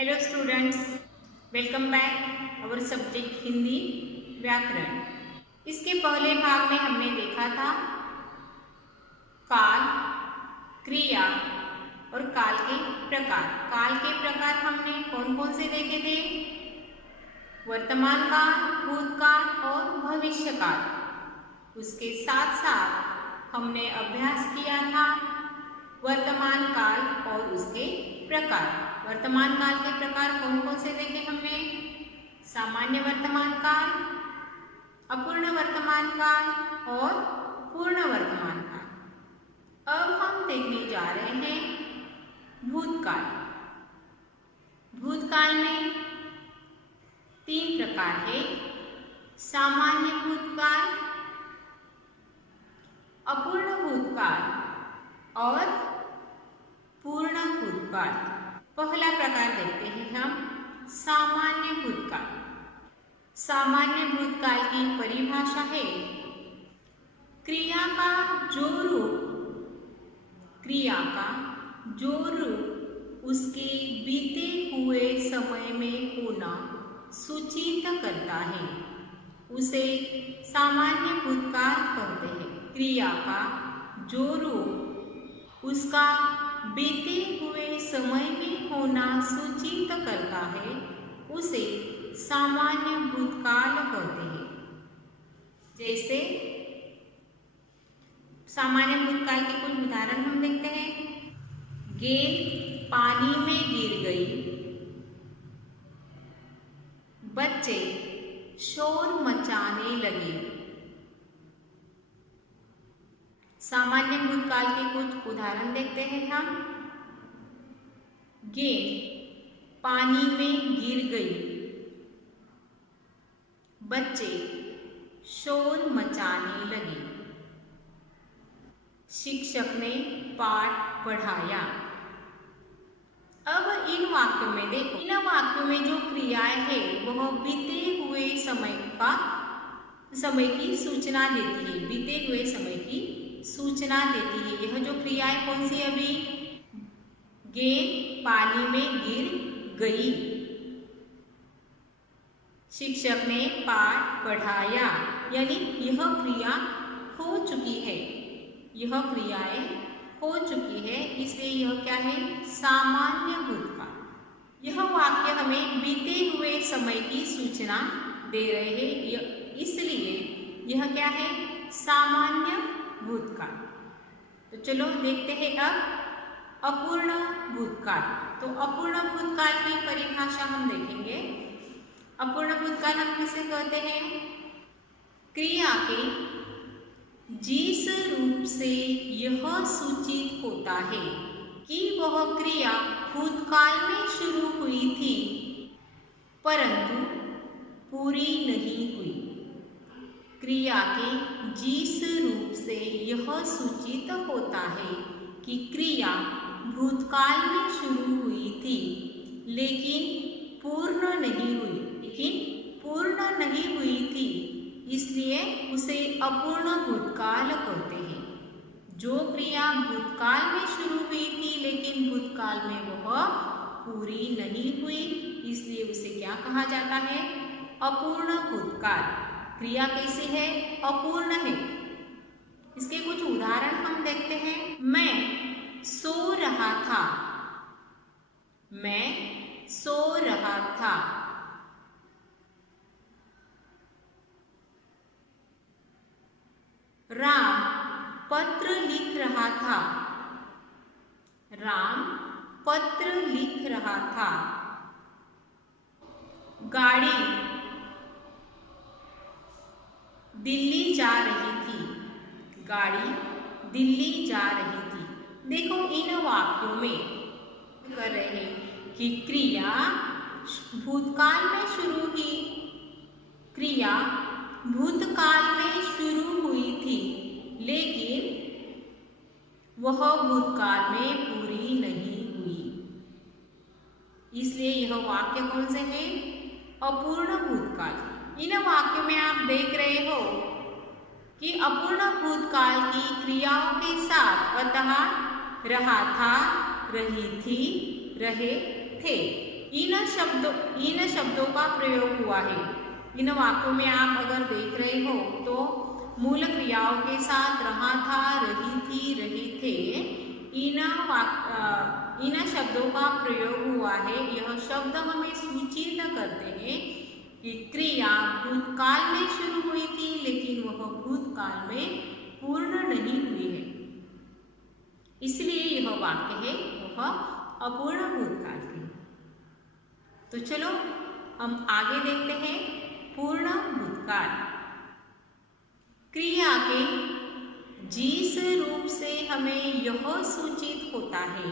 Hello students, welcome back our subject Hindi व्याकरण। इसके पहले भाग में हमने देखा था काल, क्रिया और काल के प्रकार। काल के प्रकार हमने कौन कौन से देखे थे? वर्तमान काल, भूतकाल और भविष्य काल। उसके साथ साथ हमने अभ्यास किया था वर्तमान काल और उसके प्रकार। वर्तमान काल के प्रकार कौन कौन से देखे हमने? सामान्य वर्तमान काल, अपूर्ण वर्तमान काल और पूर्ण वर्तमान काल। अब हम देखने जा रहे हैं भूतकाल। भूतकाल में 3 प्रकार है: सामान्य भूतकाल, अपूर्ण भूतकाल और पूर्ण भूतकाल। पहला प्रकार देखते हैं हम सामान्य भूतकाल। सामान्य भूतकाल की परिभाषा है क्रिया का जो रूप उसके बीते हुए समय में होना सूचित करता है उसे सामान्य भूतकाल कहते हैं। क्रिया का जो रूप उसका बीते हुए समय में होना सूचित करता है उसे सामान्य भूतकाल कहते हैं। जैसे सामान्य भूतकाल के कुछ उदाहरण हम देखते हैं। गेंद पानी में गिर गई, बच्चे शोर मचाने लगे। सामान्य भूतकाल के कुछ उदाहरण देखते हैं हम। गेंद पानी में गिर गई, बच्चे शोर मचाने लगे। शिक्षक ने पाठ पढ़ाया। अब इन वाक्यों में देखो, इन वाक्यों में जो क्रियाएं है वह बीते हुए समय की सूचना देती है। बीते हुए समय की सूचना देती है। यह जो क्रियाएं कौन सी? अभी गेंद पानी में गिर गई, शिक्षक ने पाठ पढ़ाया, यानी यह क्रिया हो चुकी है। यह क्रियाएं हो चुकी है, इसलिए यह क्या है? सामान्य भूतकाल। यह वाक्य हमें बीते हुए समय की सूचना दे रहे हैं, इसलिए यह क्या है? सामान्य भूतकाल। तो चलो देखते हैं अब अपूर्ण भूतकाल। तो अपूर्ण भूतकाल की परिभाषा हम देखेंगे। अपूर्ण भूतकाल हम किसे कहते हैं? क्रिया के जिस रूप से यह सूचित होता है कि वह क्रिया भूतकाल में शुरू हुई थी परंतु पूरी नहीं हुई। क्रिया के जिस रूप से यह सूचित होता है कि क्रिया भूतकाल में शुरू हुई थी लेकिन पूर्ण नहीं हुई थी, इसलिए उसे अपूर्ण भूतकाल कहते हैं। जो क्रिया भूतकाल में शुरू हुई थी लेकिन भूतकाल में वह पूरी नहीं हुई, इसलिए उसे क्या कहा जाता है? अपूर्ण भूतकाल। क्रिया कैसी है? अपूर्ण है। इसके कुछ उदाहरण हम देखते हैं। मैं सो रहा था, मैं सो रहा था। राम पत्र लिख रहा था, राम पत्र लिख रहा था। गाड़ी दिल्ली जा रही थी, गाड़ी दिल्ली जा रही थी। देखो इन वाक्यों में कर रहे हैं कि क्रिया भूतकाल में शुरू हुई, क्रिया भूतकाल में शुरू हुई थी लेकिन वह भूतकाल में पूरी नहीं हुई, इसलिए यह वाक्य कौन से है? अपूर्ण भूतकाल। इन वाक्यों में आप देख रहे हो कि अपूर्ण भूतकाल की क्रियाओं के साथ अतः, रहा था, रही थी, रहे थे। इन शब्दों का प्रयोग हुआ है। इन वाक्यों में आप अगर देख रहे हो तो मूल क्रियाओं के साथ रहा था, रही थी, रहे थे, इन शब्दों का प्रयोग हुआ है। यह शब्द हमें सूचित करते हैं कि क्रिया भूतकाल में शुरू हुई थी, लेकिन वह भूतकाल में पूर्ण नहीं हुई है, इसलिए यह वाक्य है वह अपूर्ण भूतकाल की। तो चलो हम आगे देखते हैं पूर्ण भूतकाल। क्रिया के जिस रूप से हमें यह सूचित होता है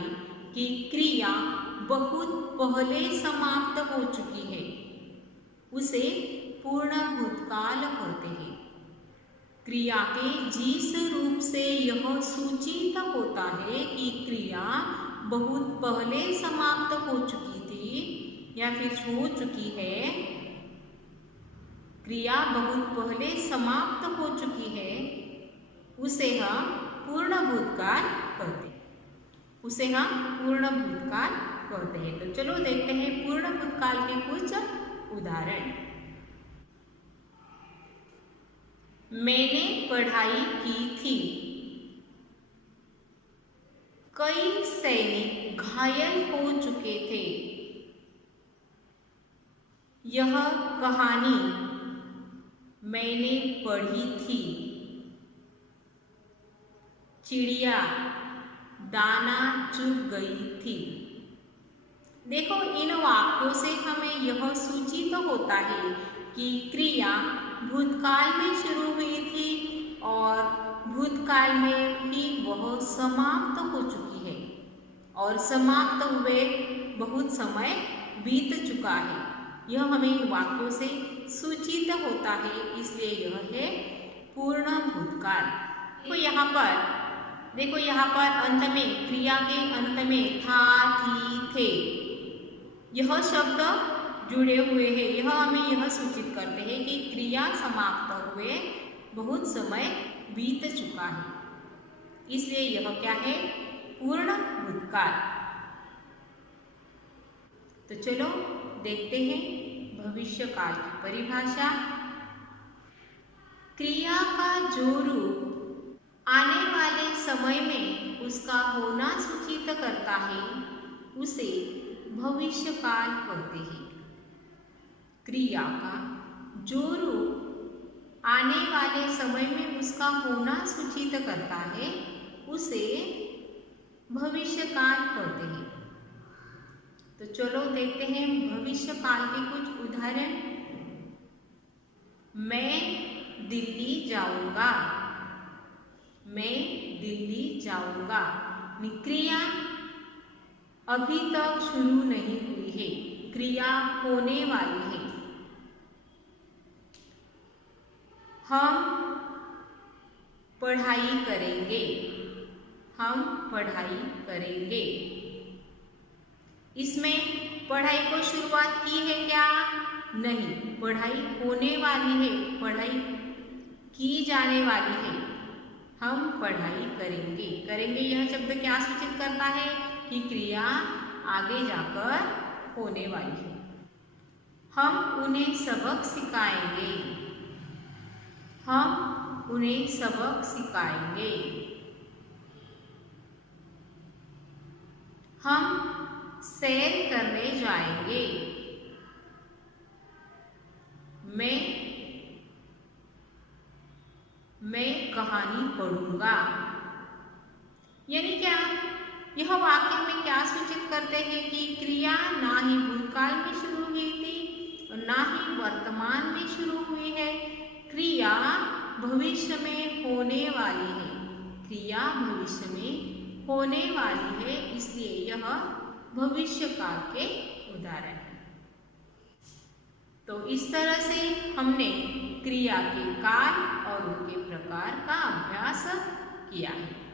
कि क्रिया बहुत पहले समाप्त हो चुकी है, उसे पूर्ण भूतकाल कहते हैं। क्रिया के जिस रूप से यह सूचित होता है कि क्रिया बहुत पहले समाप्त हो चुकी थी या फिर हो चुकी है, क्रिया बहुत पहले समाप्त हो चुकी है, उसे हम पूर्ण भूतकाल कहते हैं। उसे हम पूर्ण भूतकाल कहते हैं। तो चलो देखते हैं पूर्ण भूतकाल के कुछ उदाहरण। मैंने पढ़ाई की थी। कई सैनिक घायल हो चुके थे। यह कहानी मैंने पढ़ी थी। चिड़िया दाना चुग गई थी। देखो, इन वाक्यों से हमें यह सूचित होता है कि क्रिया भूतकाल में शुरू हुई थी और भूतकाल में ही वह समाप्त हो चुकी है और समाप्त हुए बहुत समय बीत चुका है। यह हमें इन वाक्यों से सूचित होता है, इसलिए यह है पूर्ण भूतकाल। देखो यहाँ पर अंत में, क्रिया के अंत में था, थी, थे, यह शब्द जुड़े हुए हैं। यह हमें यह सूचित करते हैं कि क्रिया समाप्त हुए बहुत समय बीत चुका है, इसलिए यह क्या है, पूर्ण भूतकाल। तो चलो देखते हैं भविष्यकाल की परिभाषा। क्रिया का जो रूप आने वाले समय में उसका होना सूचित करता है, उसे भविष्यकाल कहते हैं। क्रिया का जो रूप आने वाले समय में उसका होना सूचित करता है, उसे भविष्यकाल कहते हैं। तो चलो देखते हैं भविष्यकाल के कुछ उदाहरण। मैं दिल्ली जाऊंगा। मैं दिल्ली जाऊंगा। क्रिया अभी तक शुरू नहीं हुई है, क्रिया होने वाली है। हम पढ़ाई करेंगे। हम पढ़ाई करेंगे। इसमें पढ़ाई को शुरुआत की है क्या? नहीं, पढ़ाई होने वाली है, पढ़ाई की जाने वाली है। हम पढ़ाई करेंगे। करेंगे यह शब्द क्या सूचित करता है कि क्रिया आगे जाकर होने वाली है। हम उन्हें सबक सिखाएंगे। हम उन्हें सबक सिखाएंगे। हम सैर करने जाएंगे। मैं कहानी पढ़ूंगा। यानी क्या, यह वाक्य में क्या सूचित करते हैं कि क्रिया ना ही भूतकाल में शुरू हुई थी और ना ही वर्तमान में शुरू हुई है, क्रिया भविष्य में होने वाली है। क्रिया भविष्य में होने वाली है, इसलिए यह भविष्यकाल के उदाहरण है। तो इस तरह से हमने क्रिया के काल और उनके प्रकार का अभ्यास किया है।